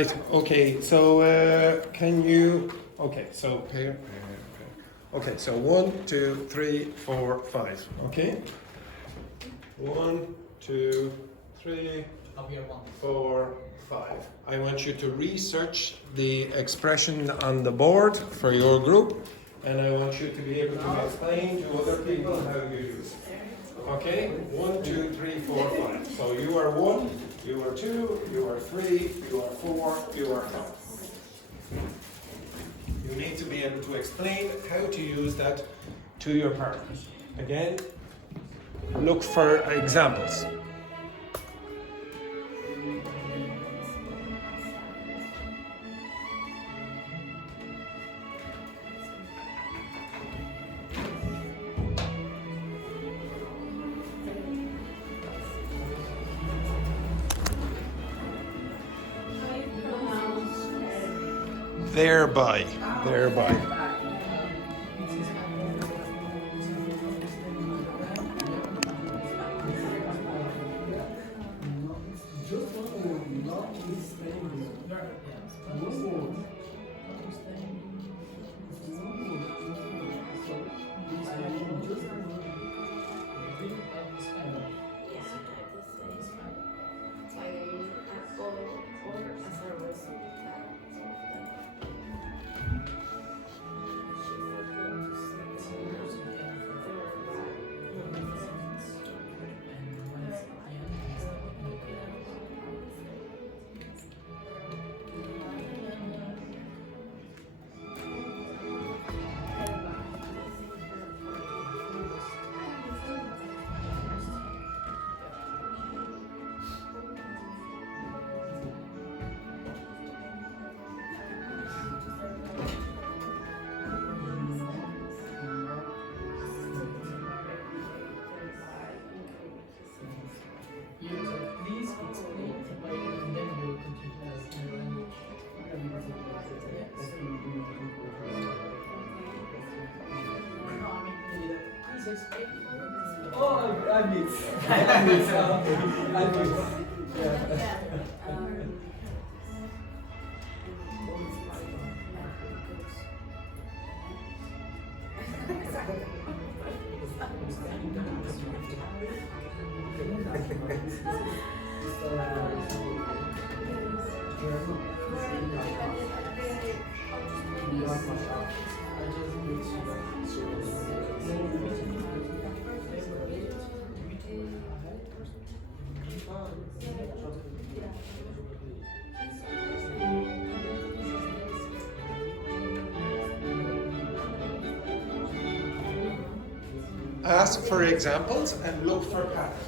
Right, okay, so can you, okay, so pair. Okay, so 1, 2, 3, 4, 5, okay? 1, 2, 3, 4, 5. I want you to research the expression on the board for your group, and I want you to be able to explain to other people how you use it. Okay? 1, 2, 3, 4, 5. So you are 1, you are 2, you are 3, you are 4, you are 5. You need to be able to explain how to use that to your partners. Again, look for examples. Thereby. Oh, I mix. Ask for examples and look for patterns.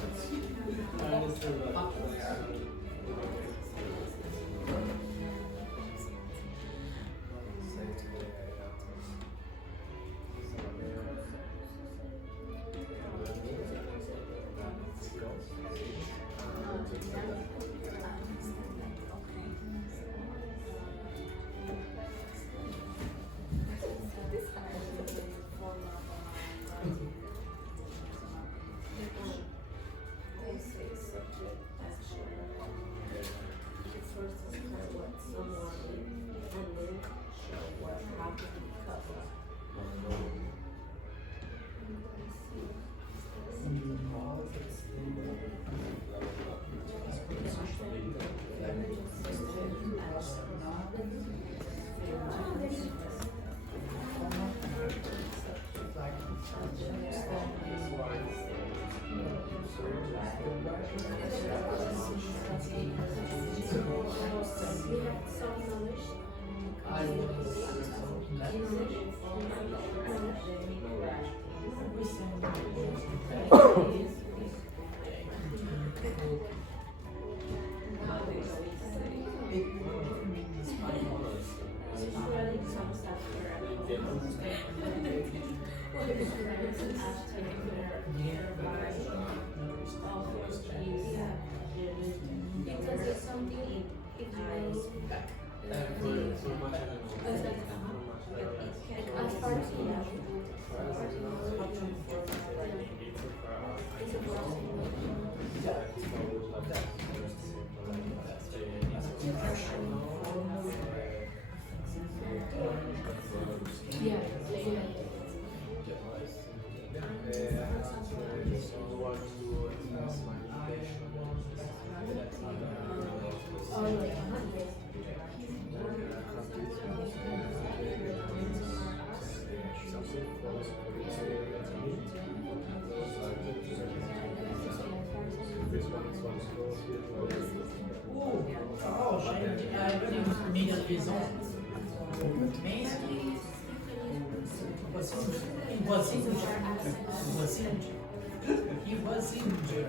He was injured.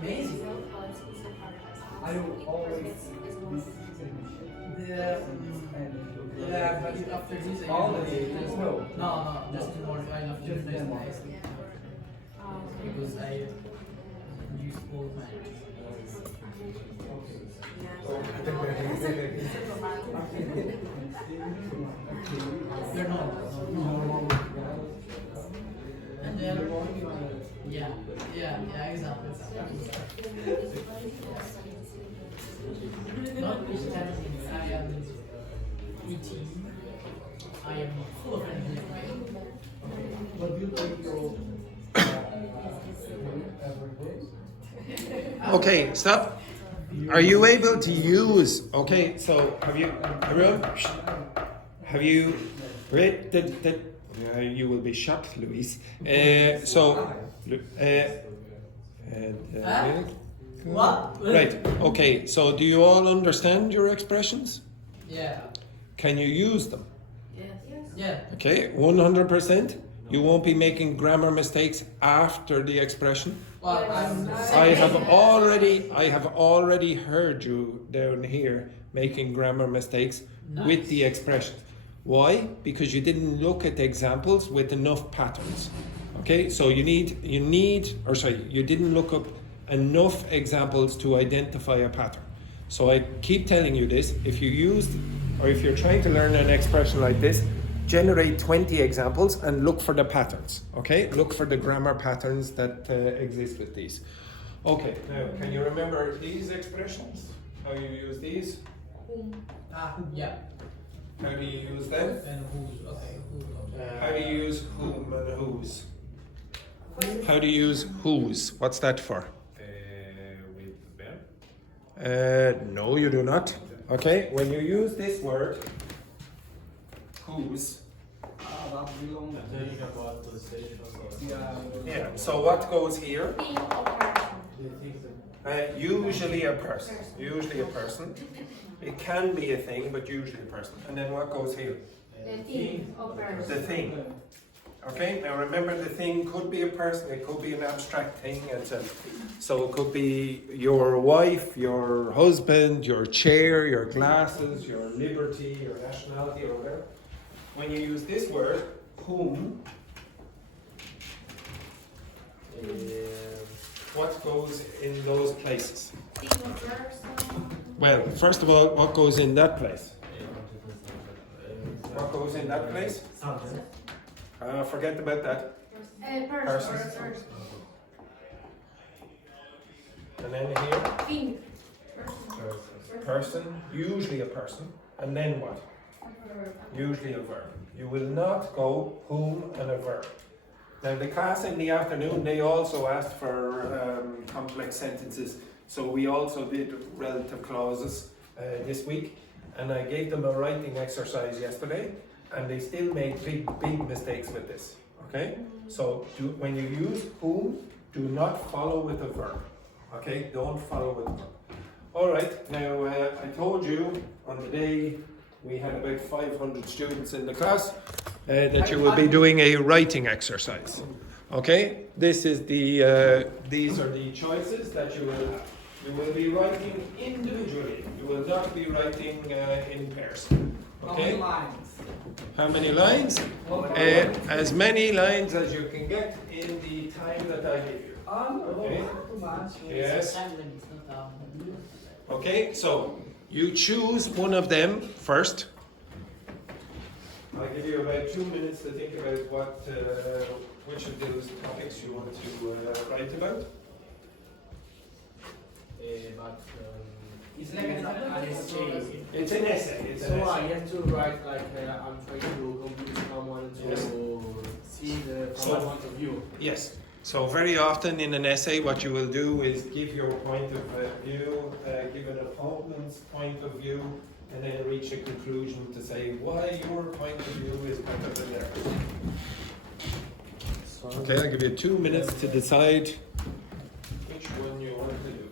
Amazing. I will always yeah, but after this, no, just tomorrow. I love just because I use all my. You're not. And then, yeah, exactly. Notwithstanding, I am eating. I am full of energy. But you take your Okay, stop. Are you able to use? Okay, so have you, everyone? Have you read that? You will be shocked, Luis. what? Right. Okay. So, do you all understand your expressions? Yeah. Can you use them? Yes. Yeah. Okay. 100%. You won't be making grammar mistakes after the expression. Well, I have already heard you down here making grammar mistakes with the expression. Why? Because you didn't look at the examples with enough patterns. Okay, so you didn't look up enough examples to identify a pattern. So I keep telling you this, if you're trying to learn an expression like this, generate 20 examples and look for the patterns. Okay, look for the grammar patterns that exist with these. Okay, now can you remember these expressions? How you use these? Yeah. How do you use them? And who's, okay. How do you use whom and whose? How do you use whose? What's that for? With verb? No, you do not. Okay, when you use this word, whose, yeah, so what goes here? Usually a person. Usually a person. It can be a thing, but usually a person. And then what goes here? The thing or person. The thing. Okay, now remember the thing could be a person, it could be an abstract thing, etc. So it could be your wife, your husband, your chair, your glasses, your liberty, your nationality, or whatever. When you use this word, whom, what goes in those places? Thing or person. Well, first of all, what goes in that place? What goes in that place? Forget about that. Person. And then here, Thing. person, usually a person. And then what? Usually a verb. You will not go whom and a verb. Now the class in the afternoon, they also asked for complex sentences. So we also did relative clauses this week. And I gave them a writing exercise yesterday. And they still made big mistakes with this. Okay? So when you use whom, do not follow with a verb. Okay? Don't follow with a verb. Alright, now I told you on the day we had about 500 students in the class that you will be doing a writing exercise. Okay? This is these are the choices that you will have. You will be writing individually. You will not be writing in pairs. Okay? How many lines? As many lines as you can get in the time that I give you. Okay? Yes. Okay, so you choose one of them first. I'll give you about 2 minutes to think about which of those topics you want to write about. It's like an essay. It's an essay. It's an So essay. I have to write like I'm trying to convince someone to Yes. see the So- from my point of view. Yes. So very often in an essay, what you will do is give your point of view, give an opponent's point of view, and then reach a conclusion to say why your point of view is better than theirs. Okay, I'll give you 2 minutes to decide which one you want to do.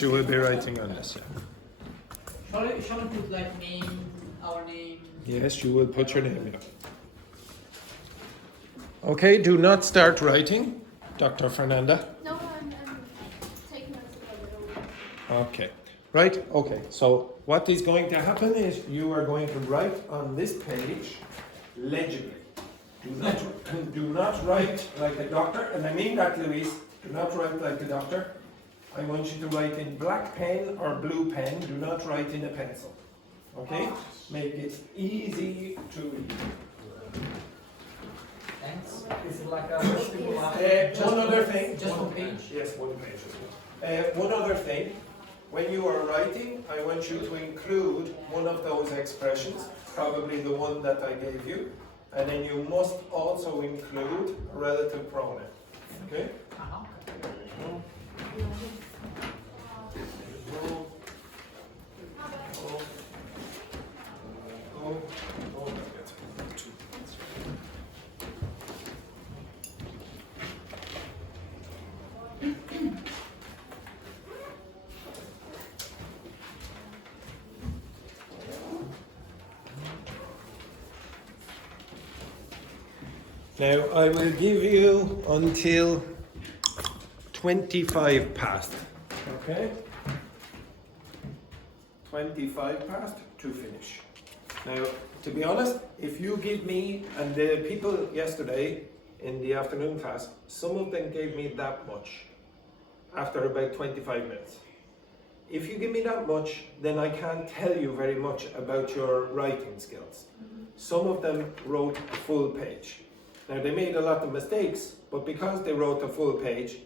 Yes, you will be writing on this. Yeah. Shall we put like name, our name? Yes, you will put your name. Yeah. Okay, do not start writing, Dr. Fernanda. No, I'm taking notes of it. Okay, right, okay. So what is going to happen is you are going to write on this page legibly. Do not write like a doctor, and I mean that, Louise. Do not write like a doctor. I want you to write in black pen or blue pen. Do not write in a pencil. Okay? Make it easy to read. Thanks. Is it like a One other thing. Just one page? Yes, one page. One other thing. When you are writing, I want you to include one of those expressions, probably the one that I gave you, and then you must also include a relative pronoun. Okay? Uh-huh. Now I will give you until 25 past. Okay? 25 past to finish. Now, to be honest, if you give me, and the people yesterday in the afternoon class, some of them gave me that much after about 25 minutes. If you give me that much, then I can't tell you very much about your writing skills. Some of them wrote a full page. Now they made a lot of mistakes, but because they wrote a full page,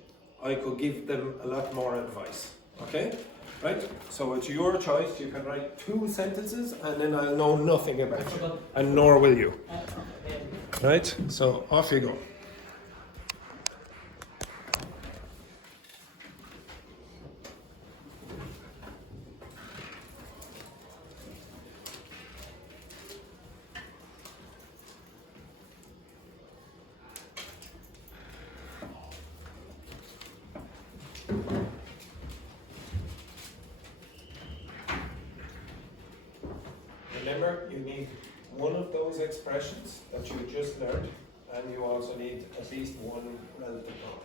I could give them a lot more advice. Okay? Right? So it's your choice. You can write 2 sentences and then I'll know nothing about you. And nor will you. Right? So off you go. Remember, you need one of those expressions that you just learned, and you also need at least one relative pronoun.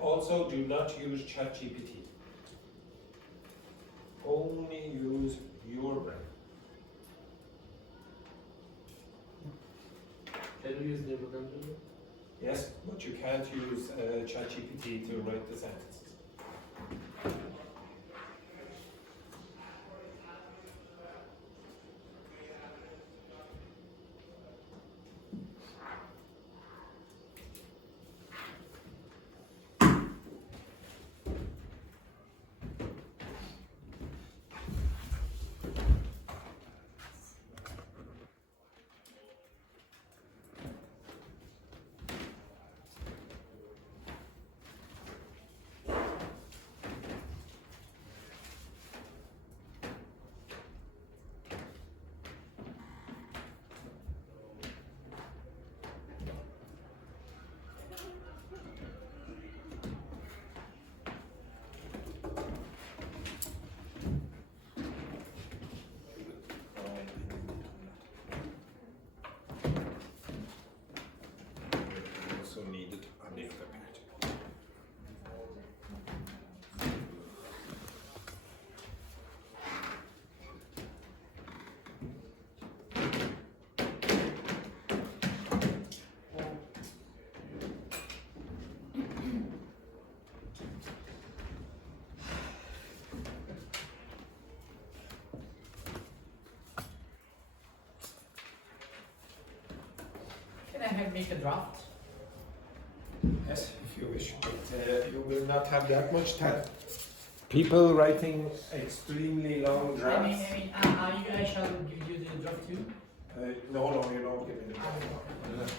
Also, do not use ChatGPT. Only use your brain. Can you use the vocabulary? Yes, but you can't use ChatGPT to write the sentences. make a draft? Yes, if you wish, but you will not have that much time. People writing extremely long drafts. I shall give you the draft too. No, you don't give me the draft.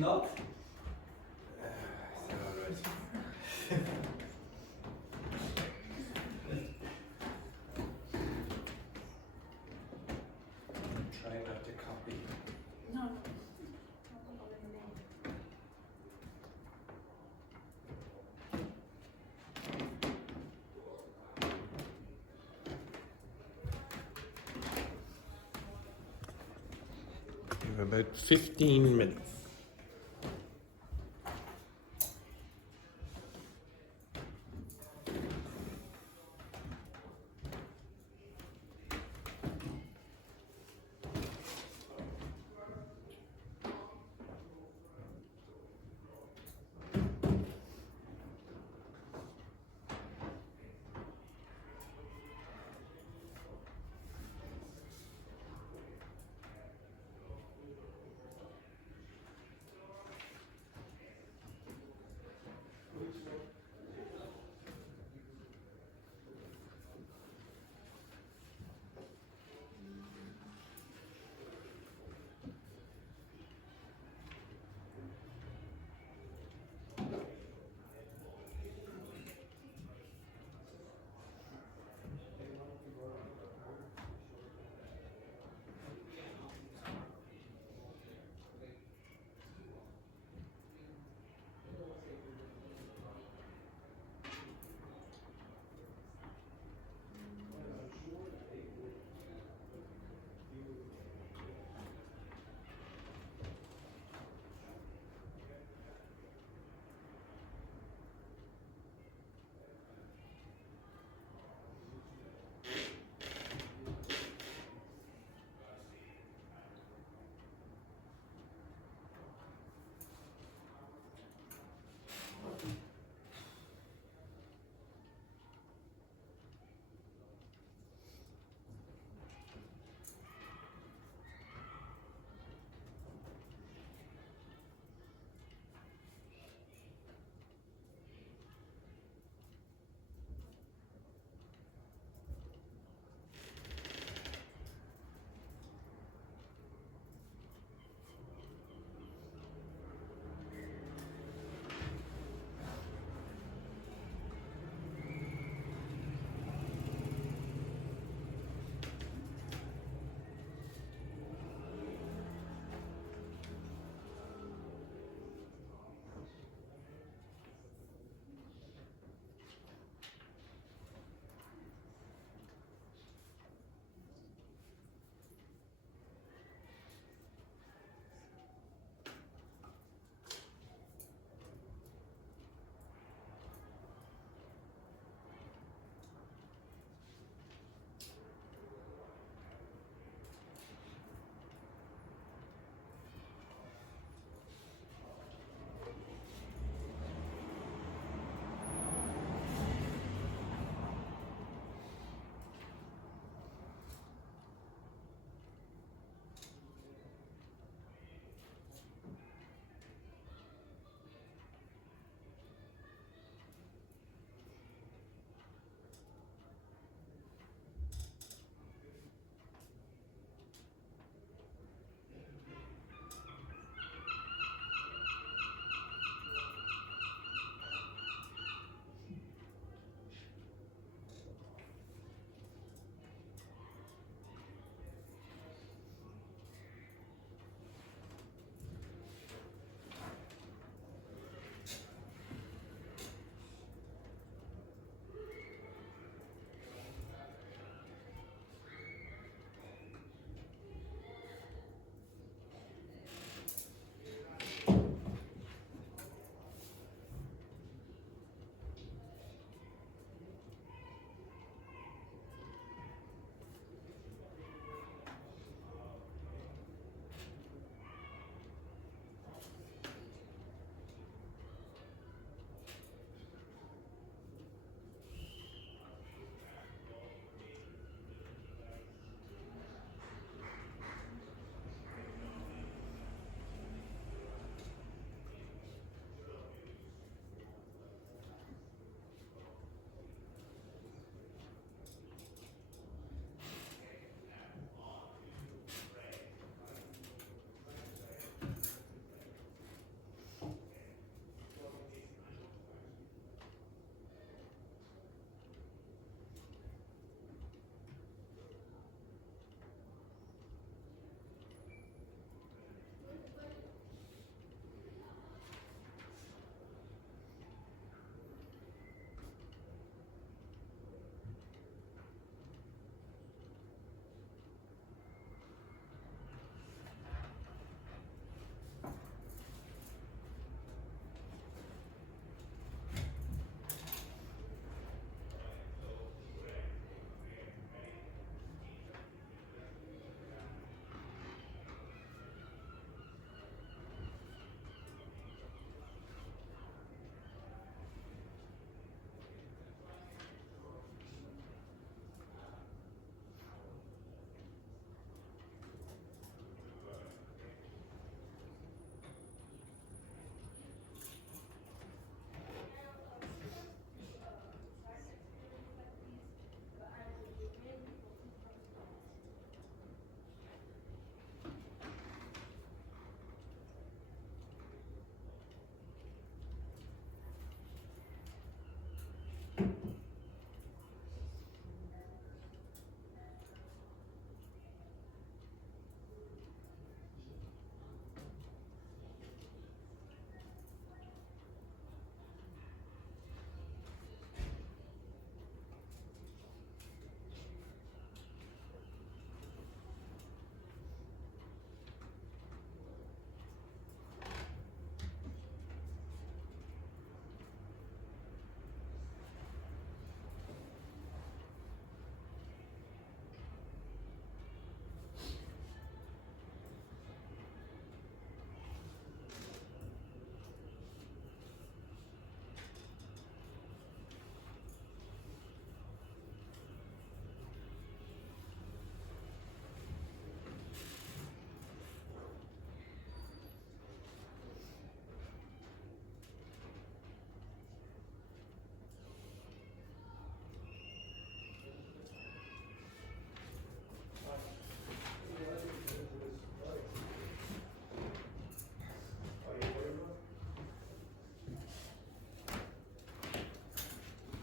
not? about 15 minutes.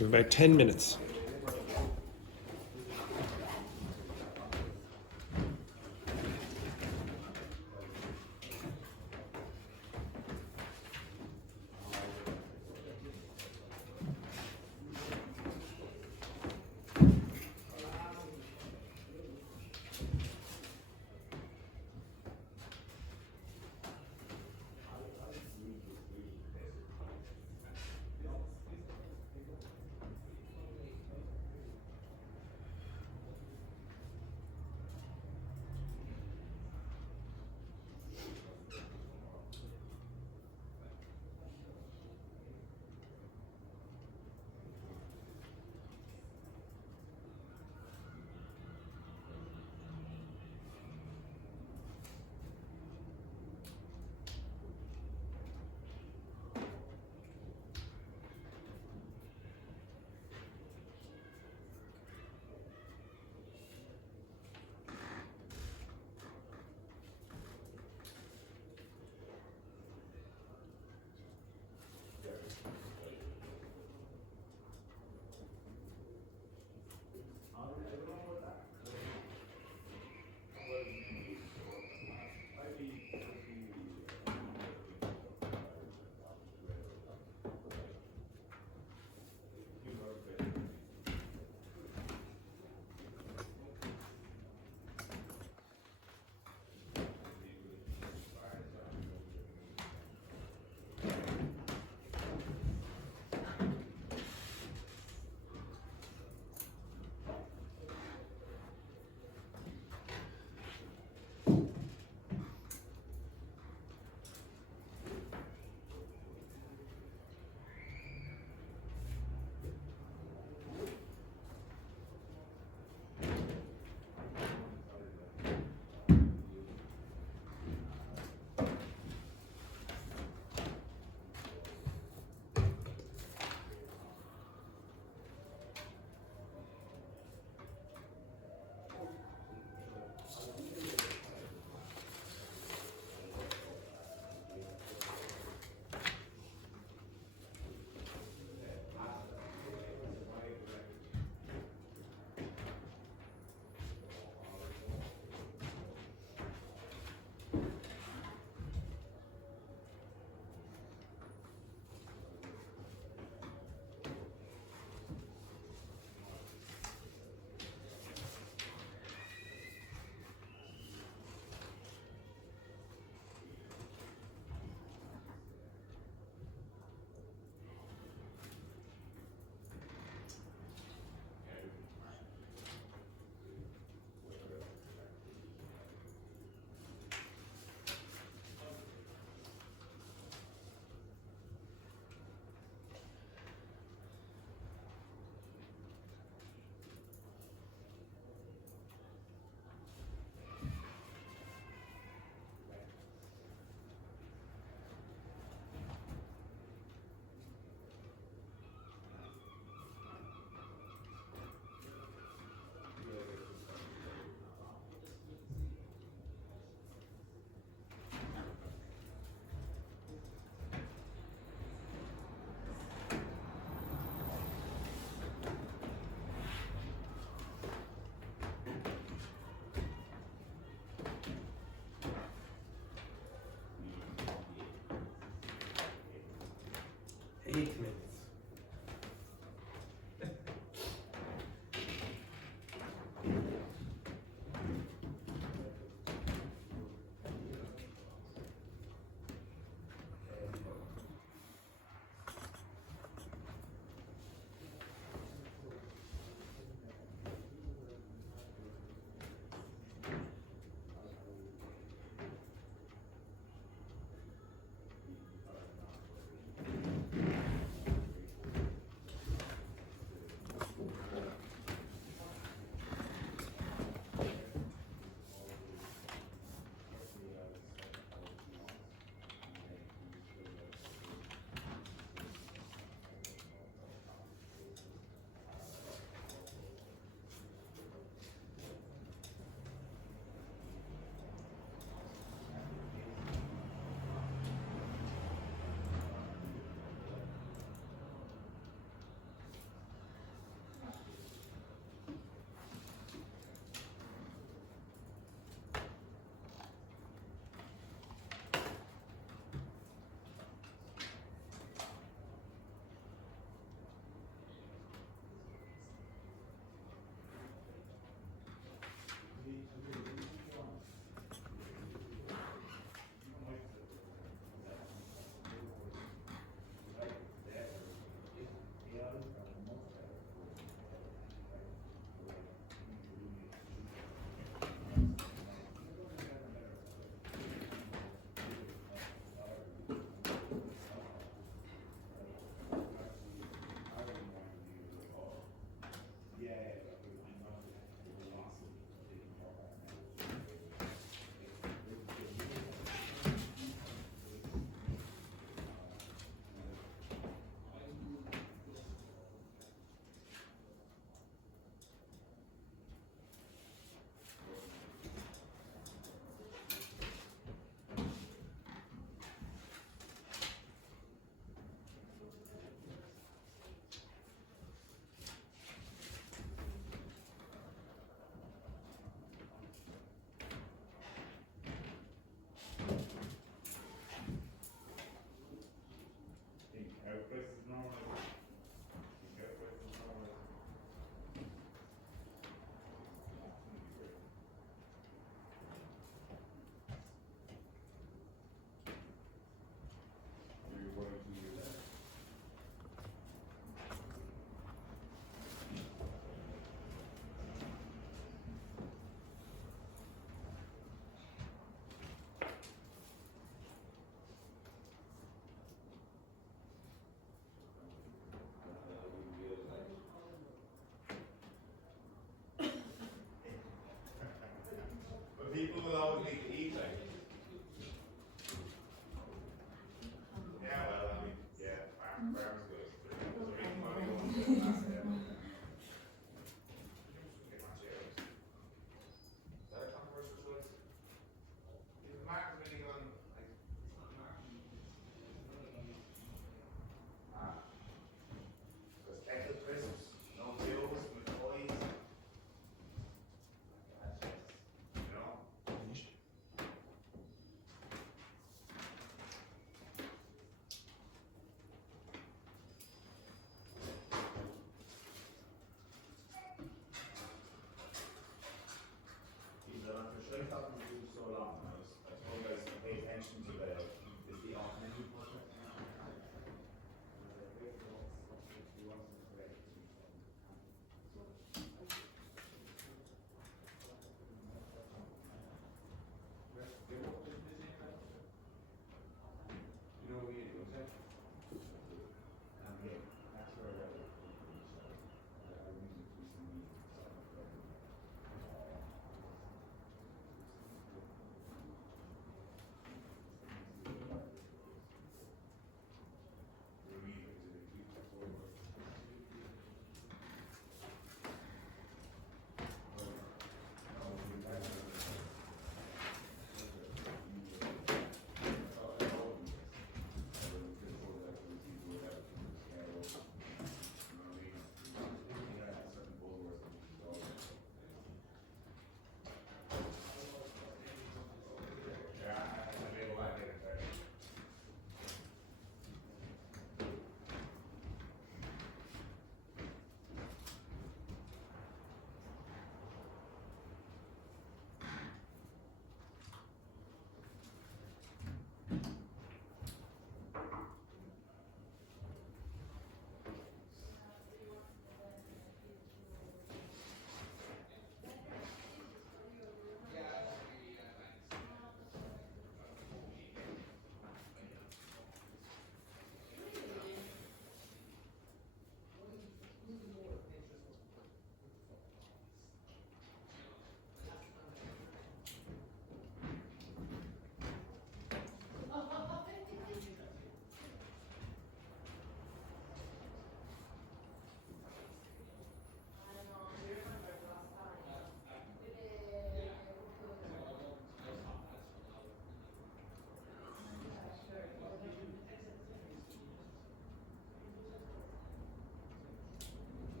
We have about 10 minutes.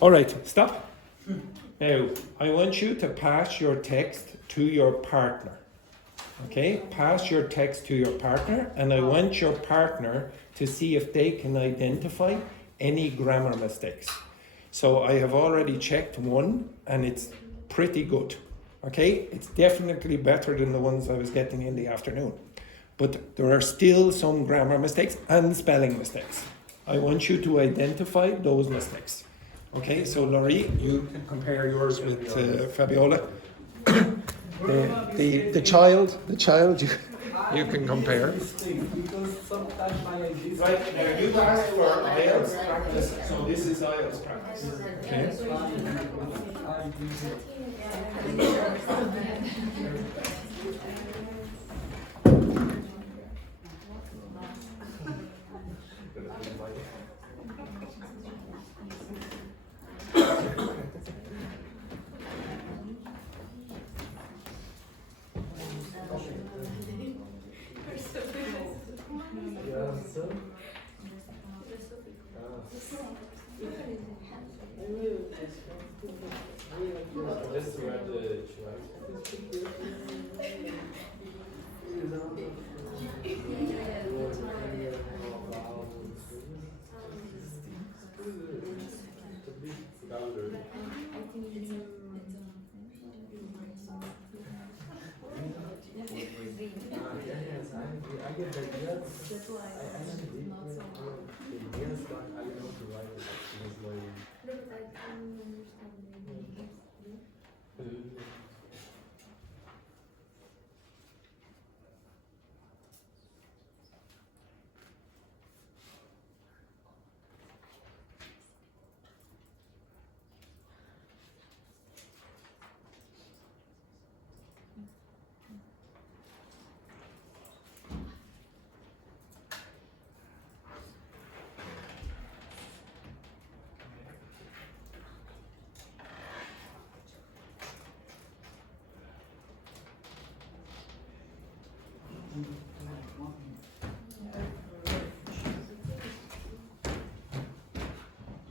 All right, stop. Now, I want you to pass your text to your partner. Okay, pass your text to your partner, and I want your partner to see if they can identify any grammar mistakes. So I have already checked one, and it's pretty good. Okay, it's definitely better than the ones I was getting in the afternoon. But there are still some grammar mistakes and spelling mistakes. I want you to identify those mistakes. Okay, so Laurie, you can compare yours with Fabiola. the child, you can compare. Right, now you asked for IELTS practice, so this is IELTS practice. Okay.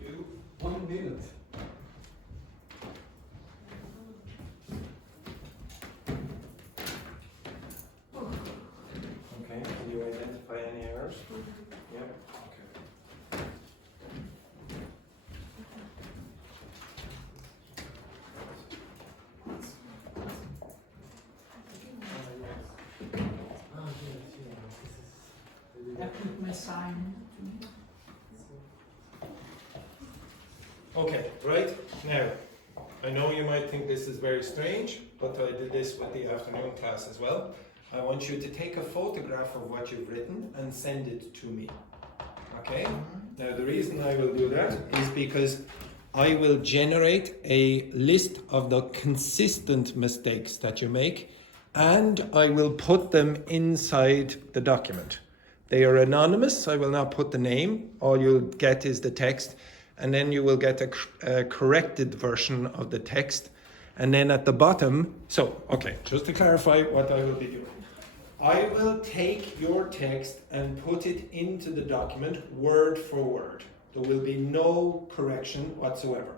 You 1 minute. Okay, can you identify any errors? Yeah. Okay. Okay, right now, I know you might think this is very strange, but I did this with the afternoon class as well. I want you to take a photograph of what you've written and send it to me. Okay? Now the reason I will do that is because I will generate a list of the consistent mistakes that you make, and I will put them inside the document. They are anonymous, I will not put the name, all you'll get is the text, and then you will get a corrected version of the text. And then at the bottom, so, okay, just to clarify what I will be doing. I will take your text and put it into the document word for word. There will be no correction whatsoever.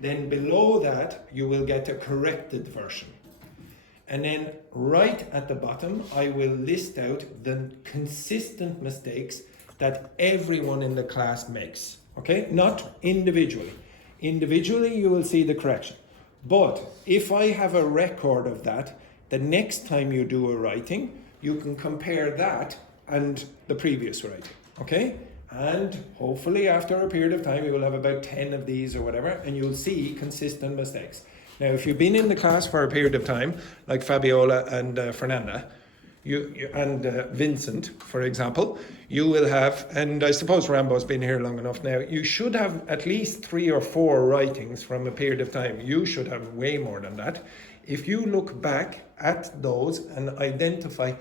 Then below that, you will get a corrected version. And then right at the bottom, I will list out the consistent mistakes that everyone in the class makes. Okay, not individually. Individually, you will see the correction. But if I have a record of that, the next time you do a writing, you can compare that and the previous writing, okay? And hopefully after a period of time, you will have about 10 of these or whatever, and you'll see consistent mistakes. Now, if you've been in the class for a period of time, like Fabiola and Fernanda, and Vincent, for example, you will have, and I suppose Rambo's been here long enough now, you should have at least 3 or 4 writings from a period of time. You should have way more than that. If you look back at those and identify,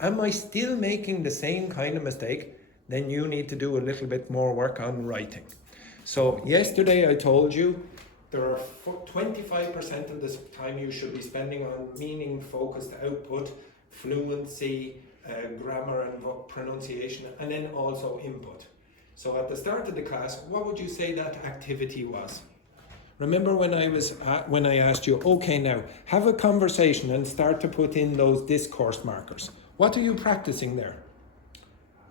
am I still making the same kind of mistake? Then you need to do a little bit more work on writing. So yesterday I told you there are 25% of the time you should be spending on meaning-focused output, fluency, grammar and pronunciation, and then also input. So at the start of the class, what would you say that activity was? Remember when I asked you, okay, now have a conversation and start to put in those discourse markers. What are you practicing there?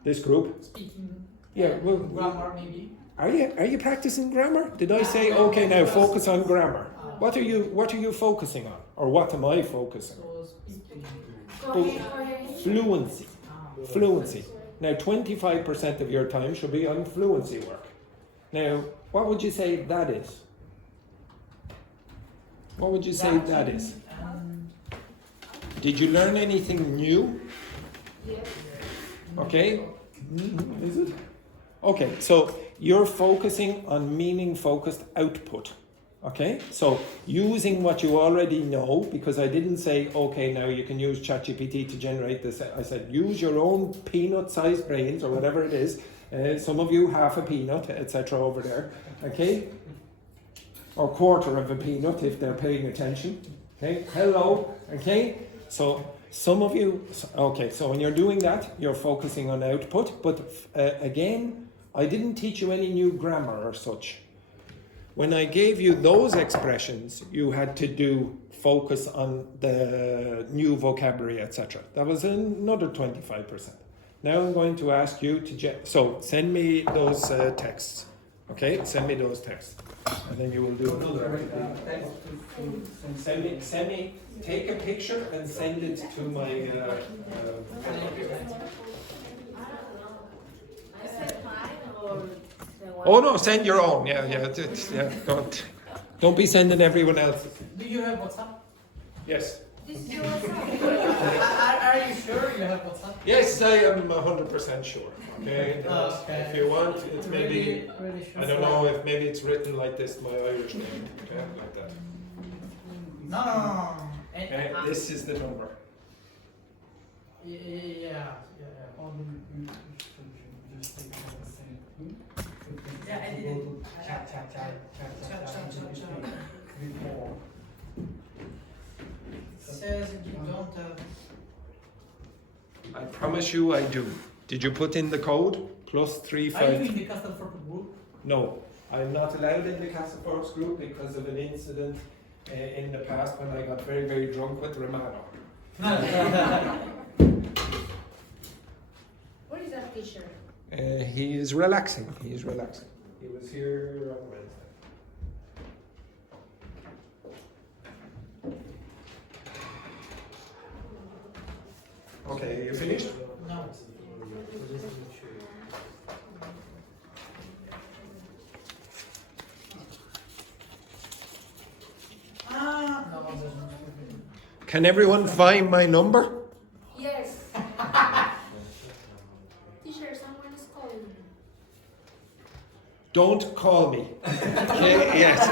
This group? Speaking. Yeah, well, Grammar maybe. Are you practicing grammar? Did I say okay now focus on grammar? What are you focusing on? Or what am I focusing on? So speaking. Fluency. Now 25% of your time should be on fluency work. Now, what would you say that is? What would you say that is? Did you learn anything new? Yes. Okay. Is it? Okay, so you're focusing on meaning-focused output. Okay, so using what you already know, because I didn't say, okay, now you can use ChatGPT to generate this. I said, use your own peanut-sized brains or whatever it is. Some of you half a peanut, etc. over there. Okay, or quarter of a peanut if they're paying attention. Okay, hello. Okay, so some of you. Okay, so when you're doing that, you're focusing on output. But again, I didn't teach you any new grammar or such. When I gave you those expressions, you had to focus on the new vocabulary, etc. That was another 25%. Now I'm going to ask you to so send me those texts. Okay, send me those texts, and then you will do another activity. Send me. Take a picture and send it to my. I said mine or the one. Oh no, send your own. Yeah. Don't be sending everyone else's. Do you have WhatsApp? Yes. This is your WhatsApp. Are you sure you have WhatsApp? Yes, I am 100% sure. Okay. Okay. If you want, it's maybe. Really sure. I don't know if maybe it's written like this, my Irish name. Okay, like that. No. Okay, this is the number. Yeah. Yeah, I did it. Chat. Says you don't have. I promise you I do. Did you put in the code? +3 Are you 5. in the custom for group? No, I'm not allowed in the Casa Force group because of an incident in the past when I got very, very drunk with Romano. What is that teacher? He is relaxing. He was here on Wednesday. Okay, you finished? No. Can everyone find my number? Yes. Teacher, someone is calling me. Don't call me. Okay, yes,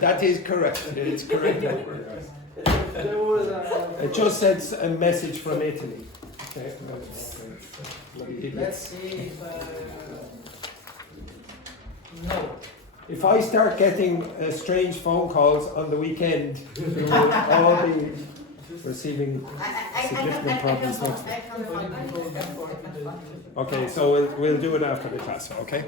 that is correct. It's correct. It just says a message from Italy. Okay. Let's see if no. If I start getting strange phone calls on the weekend, we will all be receiving significant problems next week. Okay, so we'll do it after the class, okay?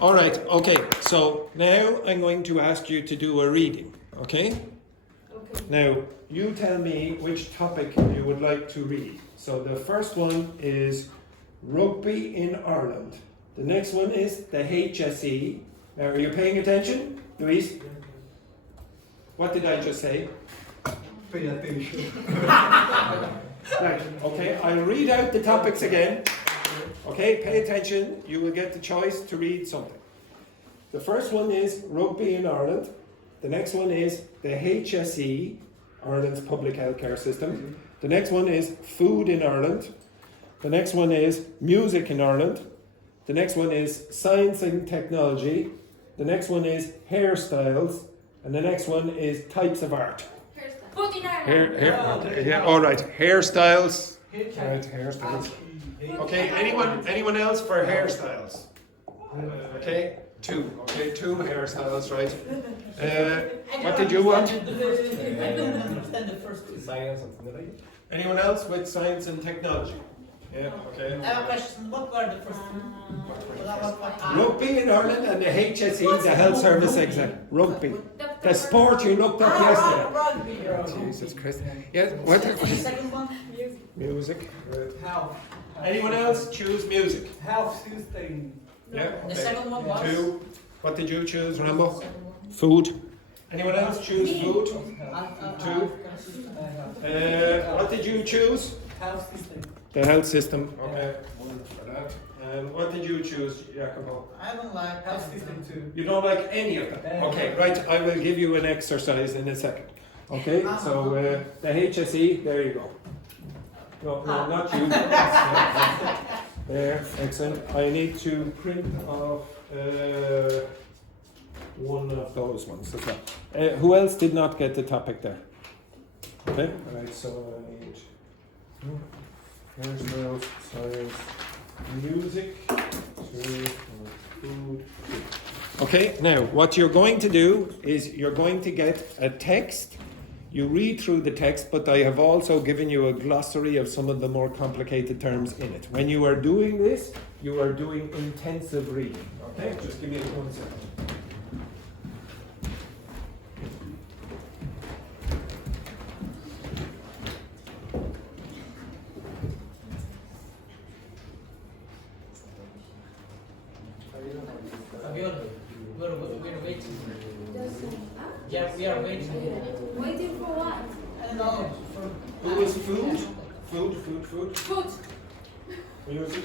All right, okay, so now I'm going to ask you to do a reading, okay? Okay. Now, you tell me which topic you would like to read. So the first one is rugby in Ireland. The next one is the HSE. Now, are you paying attention, Louise? What did I just say? Pay attention. Right, okay, I'll read out the topics again. Okay, pay attention, you will get the choice to read something. The first one is rugby in Ireland. The next one is the HSE, Ireland's public healthcare system. The next one is food in Ireland. The next one is music in Ireland. The next one is science and technology. The next one is hairstyles. And the next one is types of art. Food in Ireland. Yeah, all right, hairstyles. Right, hairstyles. Okay, anyone else for hairstyles? Okay, two. Okay, two hairstyles, right? What did you want? I don't understand the first two. Science and technology. Anyone else with science and technology? Yeah, okay. I have a question. What were the first two? Rugby in Ireland and the HSE, the Health Service exam. Rugby. The sport you looked up yesterday. Rugby. Jesus Christ. Yeah, what? The second one? Music. Health. Anyone else choose music? Health system. Yeah. The second one was? Two. What did you choose, Rambo? Food. Anyone else choose food? Two. What did you choose? Health system. The health system. Okay. One for that. And what did you choose, Jacopo? I don't like Health system too. You don't like any of them? Okay, right. I will give you an exercise in a second. Okay, so the HSE, there you go. No, not you. There, excellent. I need to print off one of those ones as well. Who else did not get the topic there? Okay, right, so I need hairstyles, science, music, food. Okay, now what you're going to do is you're going to get a text. You read through the text, but I have also given you a glossary of some of the more complicated terms in it. When you are doing this, you are doing intensive reading. Okay, just give me 1 second. We're waiting. Yeah, we are waiting. Waiting for what? I don't know. Who is food? Food. Food. Music.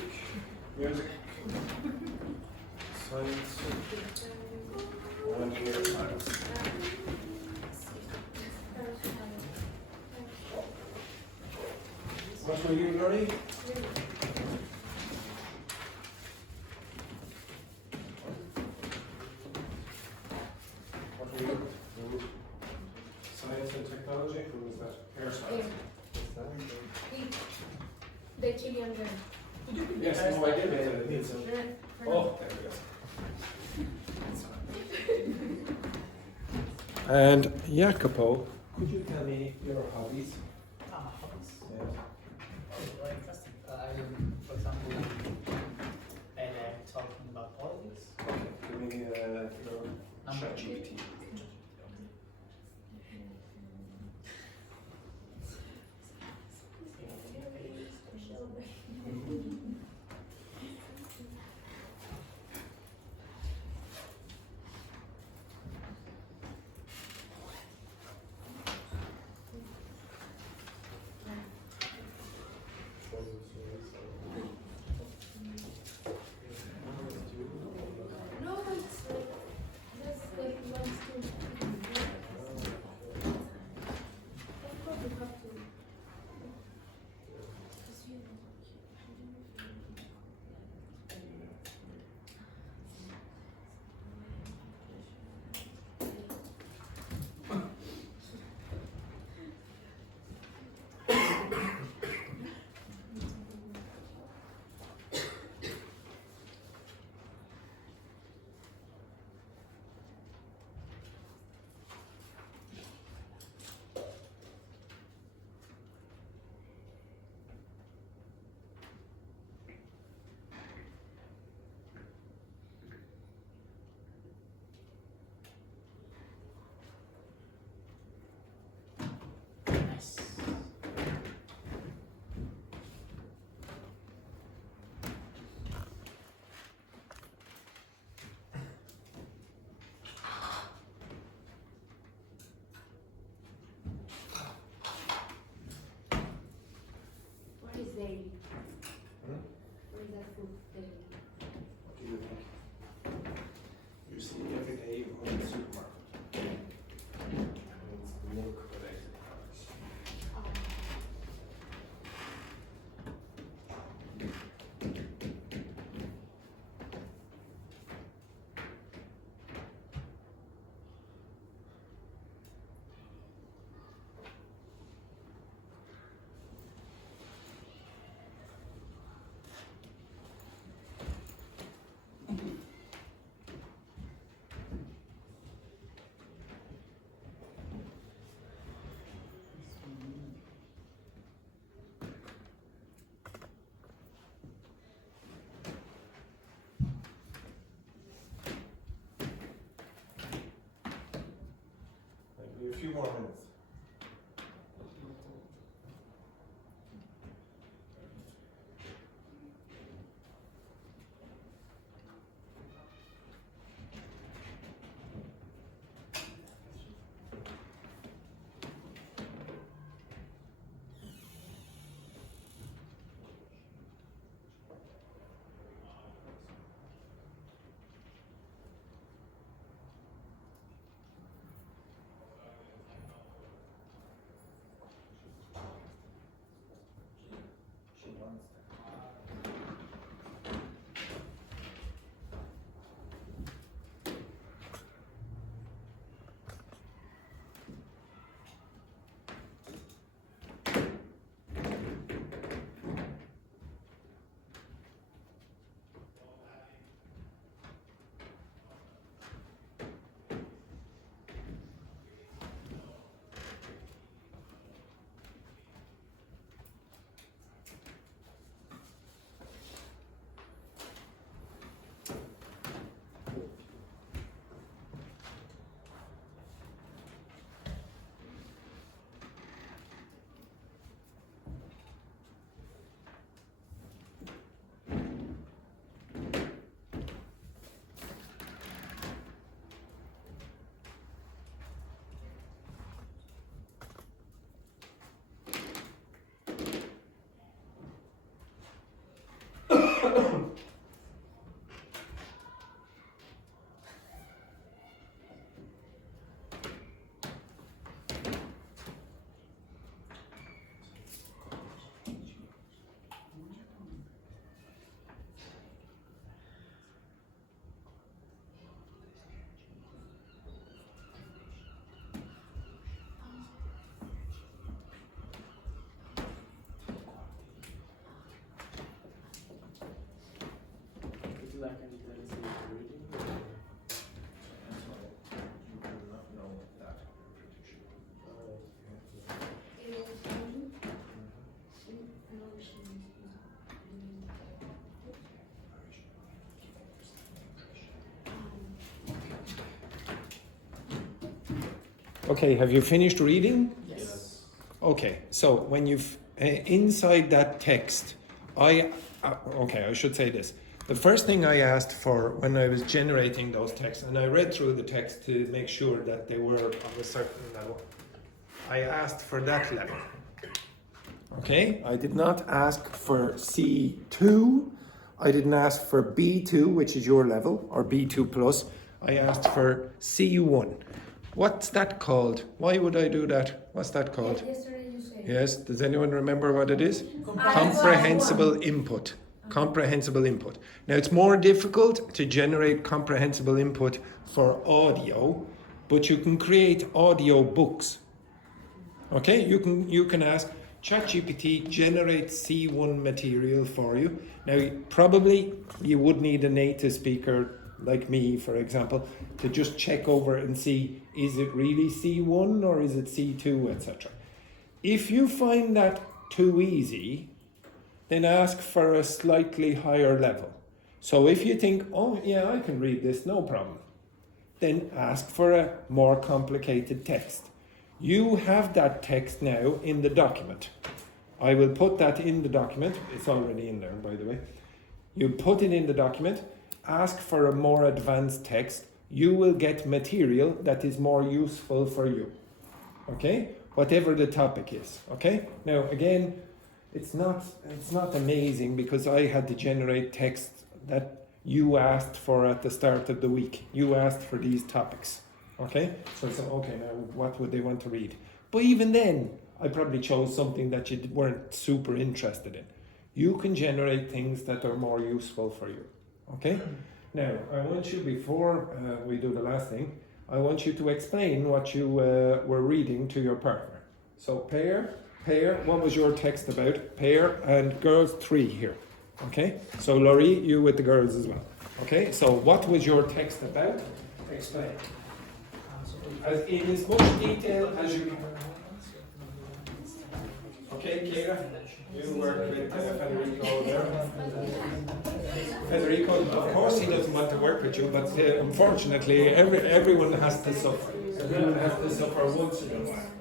Science. And hairstyles. What were you learning? Science and technology? Who was that? Hairstyles. The Chilean girl. Yes, no, I did. Oh, there we go. And Jacopo, could you tell me your hobbies? Hobbies. Yeah. Oh, very interesting. For example, I like talking about politics. Okay, give me your ChatGPT. food daily. What do you think? You see every day on the supermarket. And it's milk-related products. Maybe a few more minutes. Would you like any tendency to reading? You cannot know that, I'm pretty sure. Okay, have you finished reading? Yes. Okay, so when you've inside that text, I should say this. The first thing I asked for when I was generating those texts, and I read through the text to make sure that they were of a certain level, I asked for that level. Okay, I did not ask for C2, I didn't ask for B2, which is your level, or B2 plus. I asked for C1. What's that called? Why would I do that? What's that called? Yesterday you said. Yes, does anyone remember what it is? Comprehensible input. Comprehensible input. Now it's more difficult to generate comprehensible input for audio, but you can create audio books. Okay, you can ask ChatGPT generate C1 material for you. Now probably you would need a native speaker like me, for example, to just check over and see, is it really C1 or is it C2, etc. If you find that too easy, then ask for a slightly higher level. So if you think, oh yeah, I can read this, no problem, then ask for a more complicated text. You have that text now in the document. I will put that in the document. It's already in there, by the way. You put it in the document, ask for a more advanced text. You will get material that is more useful for you. Okay? Whatever the topic is. Okay? Now, again, it's not amazing because I had to generate text that you asked for at the start of the week. You asked for these topics. Okay? So I said, okay, now what would they want to read? But even then, I probably chose something that you weren't super interested in. You can generate things that are more useful for you. Okay? Now, I want you, before we do the last thing, I want you to explain what you were reading to your partner. So pair, what was your text about? Pair and girls 3 here. Okay? So Laurie, you with the girls as well. Okay? So what was your text about? Explain. As in as much detail as you can. Okay, Kira, you work with Federico there. Federico, of course he doesn't want to work with you, but unfortunately everyone has to suffer. Everyone has to suffer once in a while.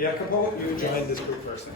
Jacopo, you joined this group first.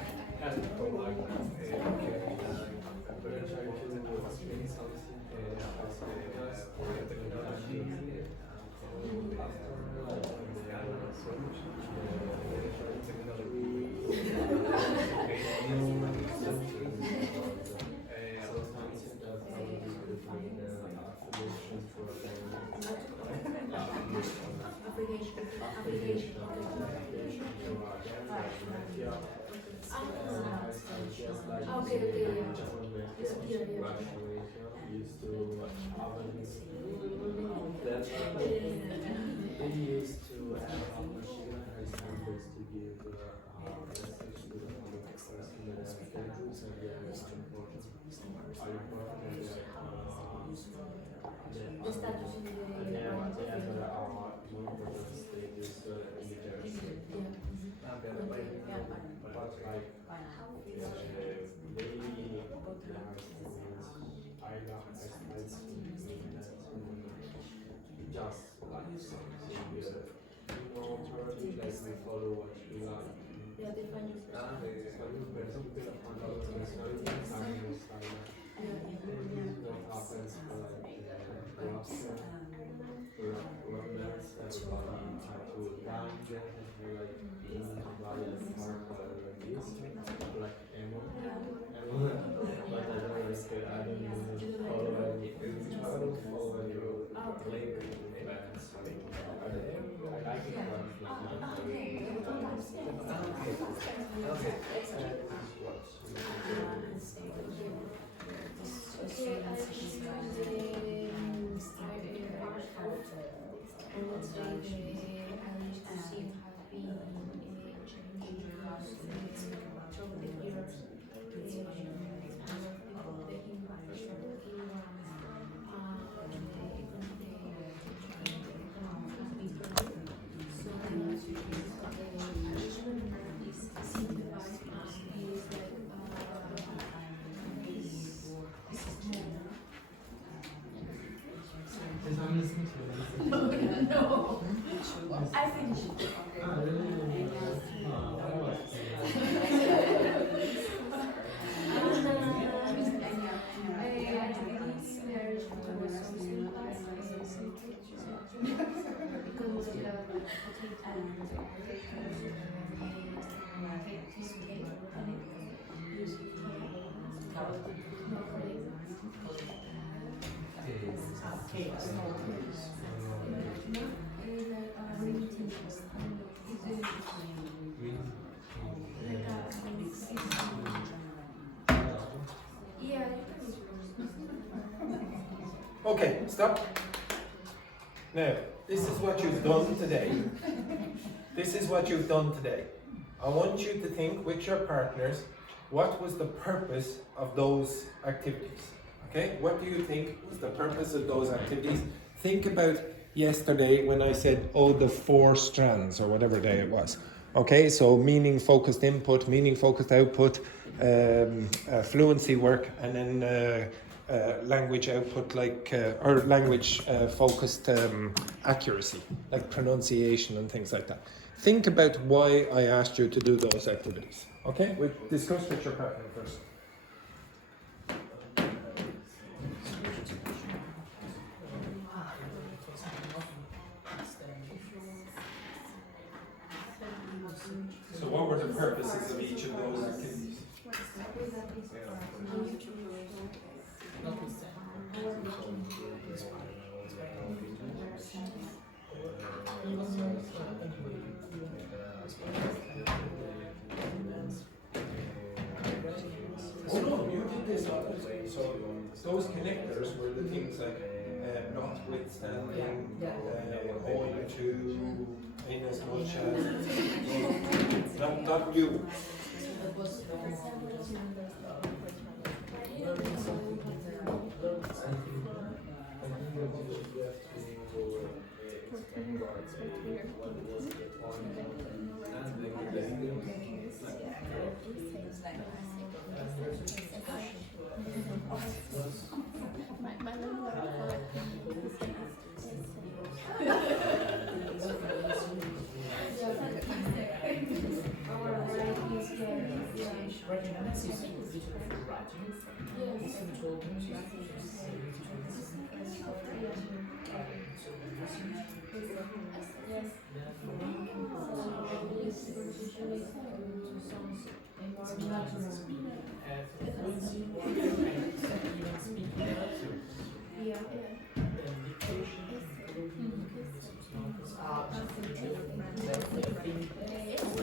Chaos. Okay, stop. Now, this is what you've done today. This is what you've done today. I want you to think with your partners, what was the purpose of those activities? Okay, what do you think was the purpose of those activities? Think about yesterday when I said, oh, the 4 strands, or whatever day it was. Okay, so meaning focused input, meaning focused output, fluency work, and then language output, like or language focused accuracy, like pronunciation and things like that. Think about why I asked you to do those activities. Okay, we discuss with your partner first. So what were the purposes of each of those activities? Oh no, you did this already. So those connectors were the things like notwithstanding, owing to, in as much as, not you.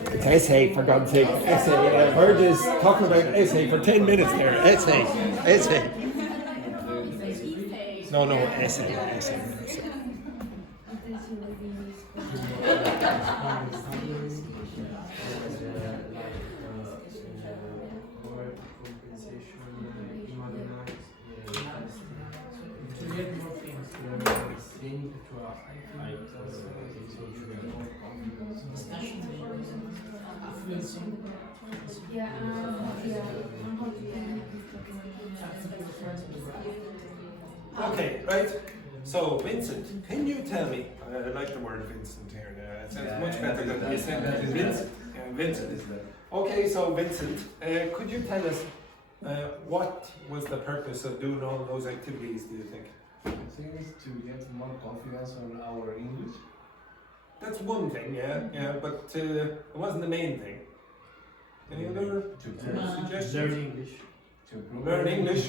It's essay, for God's sake. Essay. We're just talking about essay for 10 minutes there. Essay. No, essay. Okay, right. So, Vincent, can you tell me? I like the word Vincent here. It sounds much better than you said that. Vincent. Vincent. Okay, so Vincent, could you tell us what was the purpose of doing all those activities? Do you think? I think it's to get more confidence on our English. That's one thing, yeah, but it wasn't the main thing. Any other suggestions? Learn English. To improve Learn English.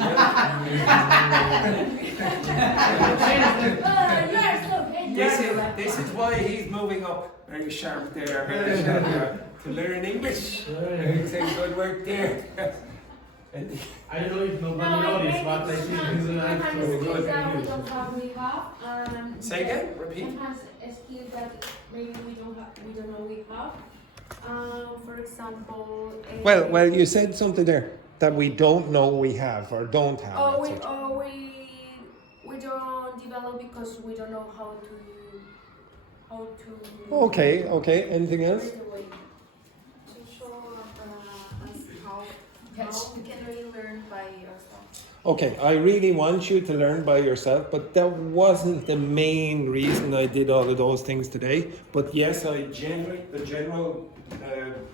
This is why he's moving up. Very sharp there. Very sharp there. To learn English. Saying good work there. I don't know if nobody noticed, but I think it's like We have Say again. Repeat. enhance a skill that maybe we don't know we have. For example. Well, you said something there that we don't know we have or don't have. We don't develop because we don't know how to. Okay. Anything else? To show us how can we learn by ourselves. Okay, I really want you to learn by yourself, but that wasn't the main reason I did all of those things today. But yes, the general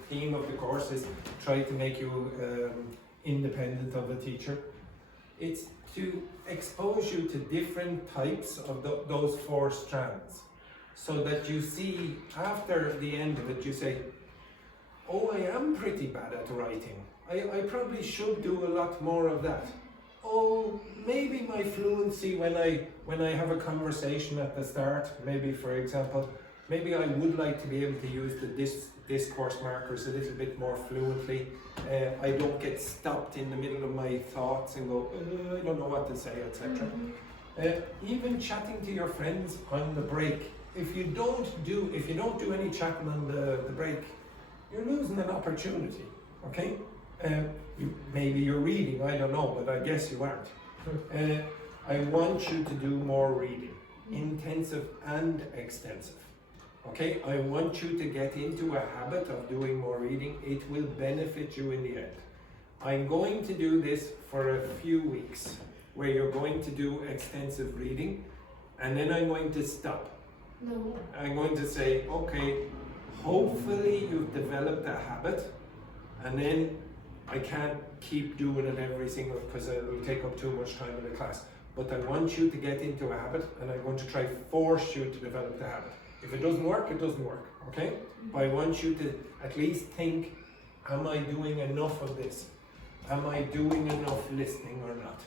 theme of the course is try to make you independent of a teacher. It's to expose you to different types of those 4 strands, so that you see after the end of it, you say, oh, I am pretty bad at writing. I probably should do a lot more of that. oh, maybe my fluency when I have a conversation at the start, maybe for example, maybe I would like to be able to use the discourse markers a little bit more fluently. I don't get stopped in the middle of my thoughts and go, I don't know what to say, etc. Even chatting to your friends on the break. If you don't do any chatting on the break, you're losing an opportunity. Okay? Maybe you're reading, I don't know, but I guess you aren't. I want you to do more reading, intensive and extensive. Okay, I want you to get into a habit of doing more reading. It will benefit you in the end. I'm going to do this for a few weeks where you're going to do extensive reading, and then I'm going to stop. No. I'm going to say, okay, hopefully you've developed a habit, and then I can't keep doing it every single, because it will take up too much time in the class. But I want you to get into a habit, and I'm going to try force you to develop the habit. If it doesn't work, it doesn't work, okay? But I want you to at least think, am I doing enough of this? Am I doing enough listening or not?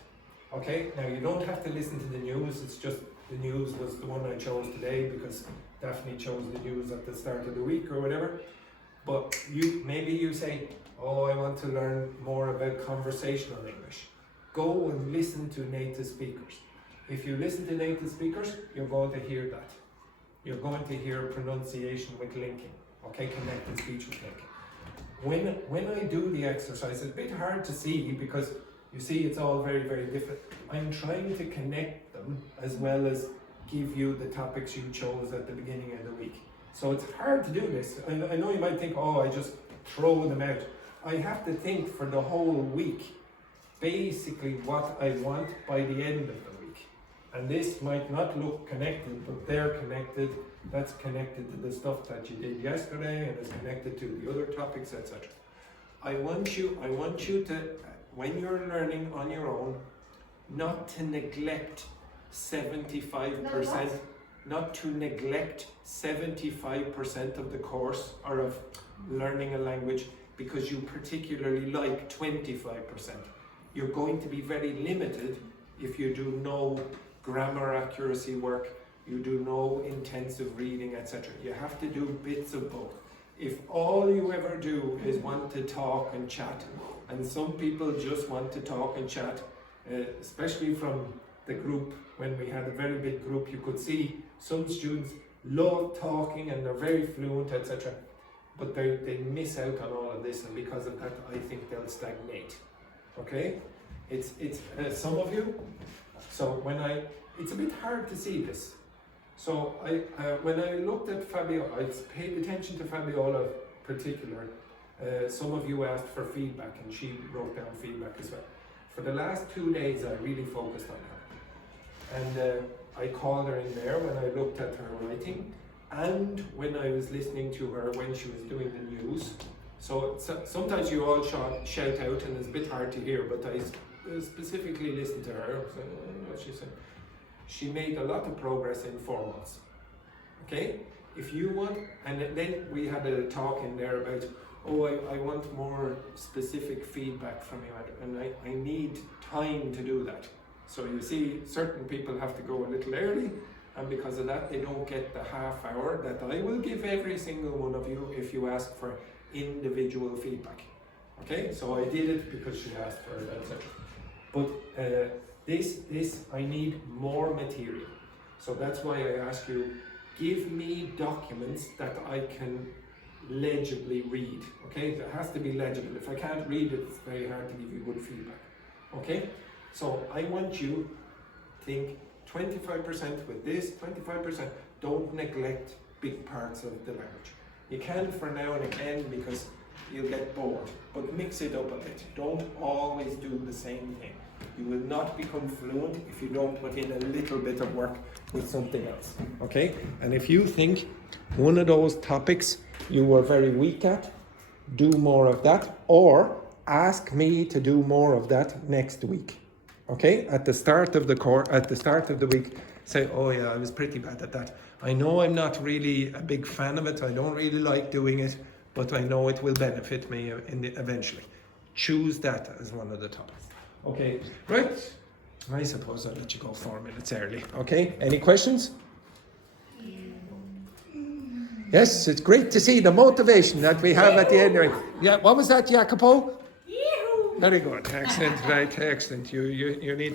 Okay, now you don't have to listen to the news, it's just the news was the one I chose today because Daphne chose the news at the start of the week or whatever. But maybe you say, oh, I want to learn more about conversational English. Go and listen to native speakers. If you listen to native speakers, you're going to hear that. You're going to hear pronunciation with linking, okay, connected speech with linking. When I do the exercise, it's a bit hard to see because you see it's all very, very different. I'm trying to connect them as well as give you the topics you chose at the beginning of the week. So it's hard to do this. I know you might think, oh, I just throw them out. I have to think for the whole week, basically what I want by the end of the week. And this might not look connected, but they're connected. That's connected to the stuff that you did yesterday and is connected to the other topics, etc. I want you to, when you're learning on your own, not to neglect 75%, not to neglect 75% of the course or of learning a language because you particularly like 25%. You're going to be very limited if you do no grammar accuracy work, you do no intensive reading, etc. You have to do bits of both. If all you ever do is want to talk and chat, and some people just want to talk and chat, especially from the group, when we had a very big group, you could see some students love talking and they're very fluent, etc. But they miss out on all of this, and because of that, I think they'll stagnate. Okay? It's some of you. So it's a bit hard to see this. So when I looked at Fabiola, I paid attention to Fabiola in particular. Some of you asked for feedback, and she wrote down feedback as well. For the last 2 days, I really focused on her. And I called her in there when I looked at her writing, and when I was listening to her when she was doing the news. So sometimes you all shout out, and it's a bit hard to hear, but I specifically listened to her. What she said. She made a lot of progress in 4 months. Okay? If you want, and then we had a talk in there about, oh, I want more specific feedback from you, and I need time to do that. So you see, certain people have to go a little early, and because of that, they don't get the half hour that I will give every single one of you if you ask for individual feedback. Okay? So I did it because she asked for it, etc. But this, I need more material. So that's why I ask you, give me documents that I can legibly read. Okay? It has to be legible. If I can't read it, it's very hard to give you good feedback. Okay? So I want you to think 25% with this, 25%. Don't neglect big parts of the language. You can for now and again because you'll get bored, but mix it up a bit. Don't always do the same thing. You will not become fluent if you don't put in a little bit of work with something else. Okay? And if you think one of those topics you were very weak at, do more of that, or ask me to do more of that next week. Okay? At the start of the course, at the start of the week, say, oh yeah, I was pretty bad at that. I know I'm not really a big fan of it. I don't really like doing it, but I know it will benefit me eventually. Choose that as one of the topics. Okay, right. I suppose I'll let you go 4 minutes early. Okay, any questions? Yes, it's great to see the motivation that we have at the end. Yeah, what was that, Jacopo? Very good, excellent, right, excellent. You need to